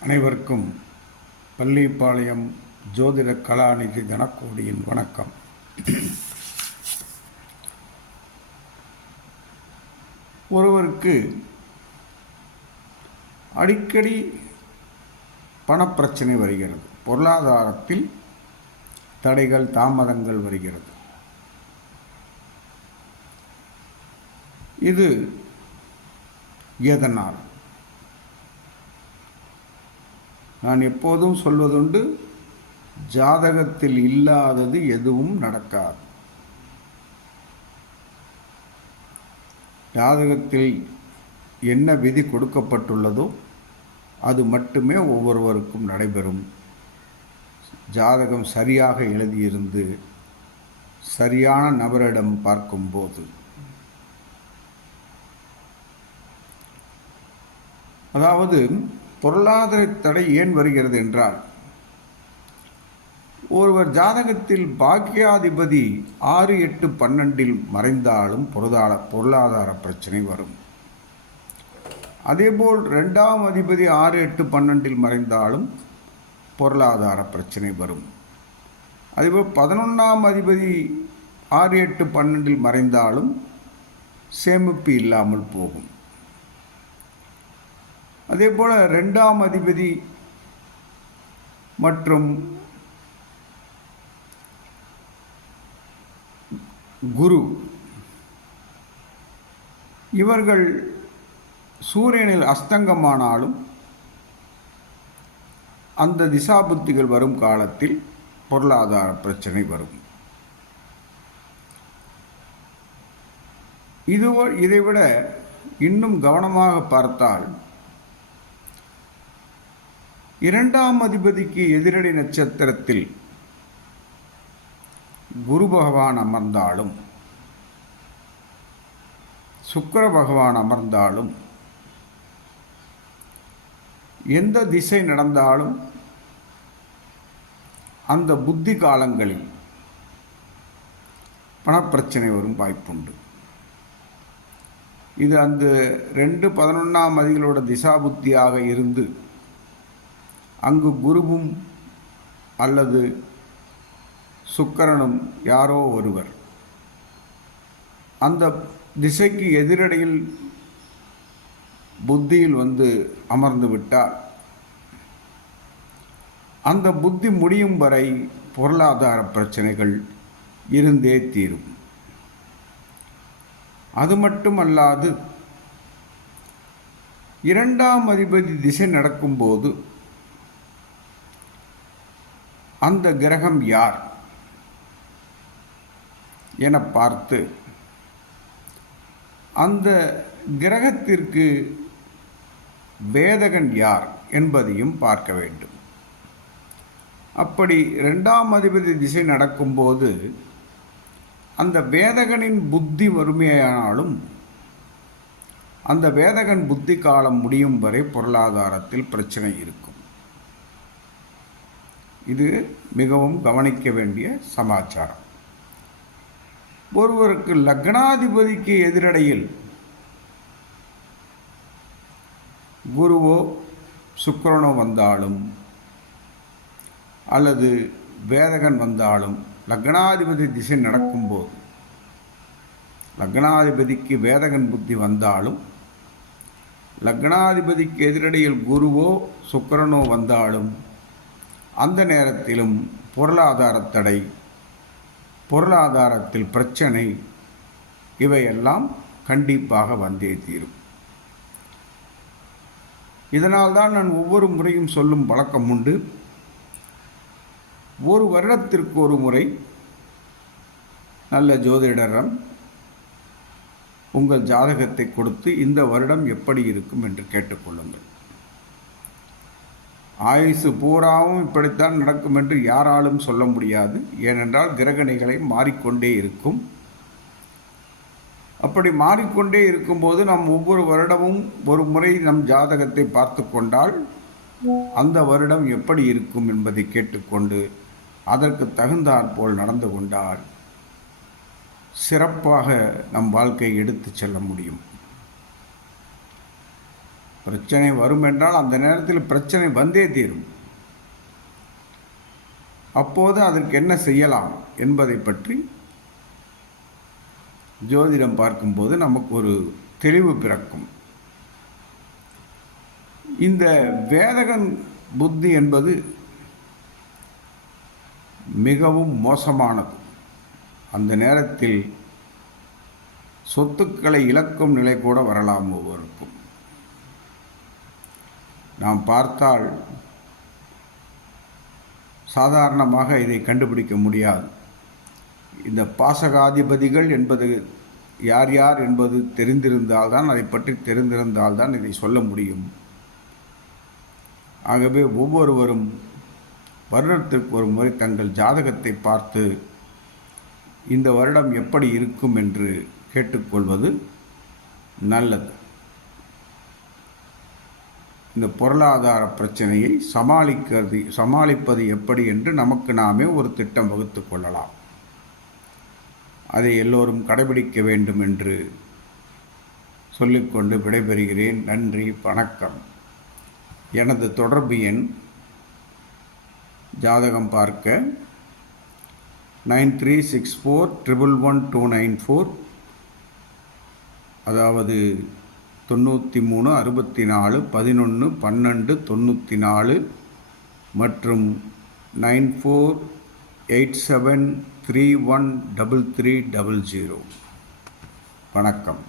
அனைவருக்கும் பள்ளிப்பாளையம் ஜோதிட கலாநிதி தனக்கோடியின் வணக்கம். ஒருவருக்கு அடிக்கடி பணப்பிரச்சனை வருகிறது. பொருளாதாரத்தில் தடைகள் தாமதங்கள் வருகிறது. இது எதனால்? நான் எப்போதும் சொல்வதுண்டு ஜாதகத்தில் இல்லாதது எதுவும் நடக்காது. ஜாதகத்தில் என்ன விதி கொடுக்கப்பட்டுள்ளதோ அது மட்டுமே ஒவ்வொருவருக்கும் நடைபெறும். ஜாதகம் சரியாக எழுதியிருந்து சரியான நபரிடம் பார்க்கும்போது. அதாவது பொருளாதார தடை ஏன் வருகிறது என்றால் ஒருவர் ஜாதகத்தில் பாக்கியாதிபதி ஆறு எட்டு பன்னெண்டில் மறைந்தாலும் பொருளாதார பொருளாதார பிரச்சனை வரும். அதேபோல் ரெண்டாம் அதிபதி ஆறு எட்டு பன்னெண்டில் மறைந்தாலும் பொருளாதார பிரச்சனை வரும். அதேபோல் பதினொன்றாம் அதிபதி ஆறு எட்டு பன்னெண்டில் மறைந்தாலும் சேமிப்பு இல்லாமல் போகும். அதே போல் ரெண்டாம் அதிபதி மற்றும் குரு. இவர்கள் சூரியனில் அஸ்தங்கமானாலும் அந்த திசாபுத்திகள் வரும் காலத்தில் பொருளாதார பிரச்சனை வரும். இது இதைவிட இன்னும் கவனமாக பார்த்தால் இரண்டாம் அதிபதிக்கு எதிரடி நட்சத்திரத்தில் குரு பகவான் அமர்ந்தாலும் சுக்கர பகவான் அமர்ந்தாலும் எந்த திசை நடந்தாலும் அந்த புத்தி காலங்களில் பணப்பிரச்சனை வரும் வாய்ப்புண்டு. இது அந்த ரெண்டு பதினொன்றாம் அதிகளோட திசா புத்தியாக இருந்து அங்கு குருவும் அல்லது சுக்கரனும் யாரோ ஒருவர். அந்த திசைக்கு எதிரடையில் புத்தியில் வந்து அமர்ந்து விட்டால் அந்த புத்தி முடியும் வரை பொருளாதார பிரச்சனைகள் இருந்தே தீரும். அது மட்டுமல்லாது இரண்டாம் அதிபதி திசை நடக்கும்போது அந்த கிரகம் யார் என பார்த்து அந்த கிரகத்திற்கு வேதகன் யார் என்பதையும் பார்க்க வேண்டும். அப்படி ரெண்டாம் அதிபதி திசை நடக்கும்போது அந்த வேதகனின் புத்தி வறுமையானாலும் அந்த வேதகன் புத்தி காலம் முடியும் வரை பொருளாதாரத்தில் பிரச்சனை இருக்கும். இது மிகவும் கவனிக்க வேண்டிய சமாச்சாரம். ஒருவருக்கு லக்னாதிபதிக்கு எதிரடையில் குருவோ சுக்கரனோ வந்தாலும் அல்லது வேதகன் வந்தாலும் லக்னாதிபதி திசை நடக்கும்போது லக்னாதிபதிக்கு வேதகன் புத்தி வந்தாலும் லக்னாதிபதிக்கு எதிரடையில் குருவோ சுக்கரனோ வந்தாலும் அந்த நேரத்திலும் பொருளாதார தடை பொருளாதாரத்தில் பிரச்சனை இவையெல்லாம் கண்டிப்பாக வந்தே தீரும். இதனால் தான் நான் ஒவ்வொரு முறையும் சொல்லும் பழக்கம் உண்டு. ஒரு வருடத்திற்கு ஒரு முறை நல்ல ஜோதிடரம் உங்கள் ஜாதகத்தை கொடுத்து இந்த வருடம் எப்படி இருக்கும் என்று கேட்டுக்கொள்ளுங்கள் ஆயுசு பூராவும் இப்படித்தான் நடக்கும் என்று யாராலும் சொல்ல முடியாது. ஏனென்றால் கிரகணிகளை மாறிக்கொண்டே இருக்கும். அப்படி மாறிக்கொண்டே இருக்கும்போது நாம் ஒவ்வொரு வருடமும் ஒரு முறை நம் ஜாதகத்தை பார்த்து கொண்டால் அந்த வருடம் எப்படி இருக்கும் என்பதை கேட்டுக்கொண்டு அதற்கு தகுந்தாற்போல் நடந்து கொண்டால் சிறப்பாக நம் வாழ்க்கையை எடுத்து செல்ல முடியும். பிரச்சனை வரும் என்றால் அந்த நேரத்தில் பிரச்சனை வந்தே தீரும். அப்போது அதற்கு என்ன செய்யலாம் என்பதை பற்றி ஜோதிடம் பார்க்கும்போது நமக்கு ஒரு தெளிவு பிறக்கும். இந்த வேதகன் புத்தி என்பது மிகவும் மோசமானது. அந்த நேரத்தில் சொத்துக்களை இழக்கும் நிலை கூட வரலாம் ஒவ்வொரு நாம் பார்த்தால் சாதாரணமாக இதை கண்டுபிடிக்க முடியாது. இந்த பாசகாதிபதிகள் என்பது யார் யார் என்பது தெரிந்திருந்தால்தான் அதை பற்றி தெரிந்திருந்தால்தான் இதை சொல்ல முடியும். ஆகவே ஒவ்வொருவரும் வருடத்திற்கு ஒரு முறை தங்கள் ஜாதகத்தை பார்த்து இந்த வருடம் எப்படி இருக்கும் என்று கேட்டுக்கொள்வது நல்லது. இந்த பொருளாதார பிரச்சனையை சமாளிக்கிறது சமாளிப்பது எப்படி என்று நமக்கு நாமே ஒரு திட்டம் வகுத்து கொள்ளலாம். அதை எல்லோரும் கடைபிடிக்க வேண்டும் என்று சொல்லிக்கொண்டு விடைபெறுகிறேன். நன்றி வணக்கம். எனது தொடர்பு எண் ஜாதகம் பார்க்க nine three six four triple one two nine four. அதாவது தொண்ணூற்றி மூணு அறுபத்தி நாலு பதினொன்று பன்னெண்டு தொண்ணூற்றி நாலு மற்றும் nine four eight seven three one double three double zero. வணக்கம்.